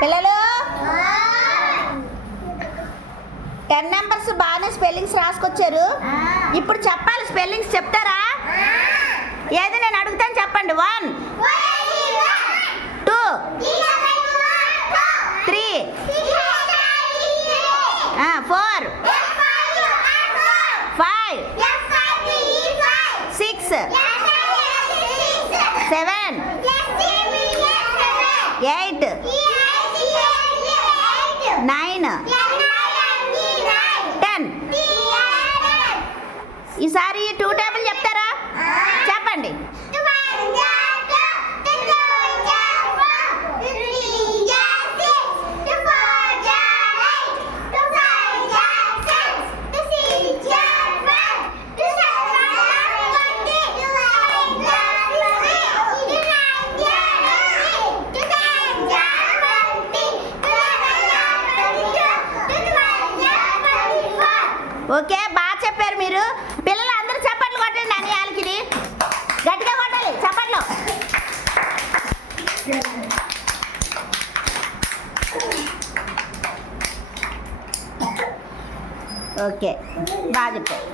పిల్లలు 10 నెంబర్స్ బాగానే స్పెల్లింగ్స్ రాసుకొచ్చారు. ఇప్పుడు చెప్పాలి, స్పెల్లింగ్స్ చెప్తారా? ఏది నేను అడుగుతాను చెప్పండి. 1 2 3 4 5 6 7 8 9 10. ఈసారి 2 టేబుల్ చెప్తారా? చెప్పండి. ఓకే, బాగా చెప్పారు మీరు. పిల్లలు అందరూ చప్పట్లు కొట్టండి. అని వాళ్ళకి గట్టిగా కొట్టాలి చప్పట్లు. ఓకే, బాగా చెప్పారు.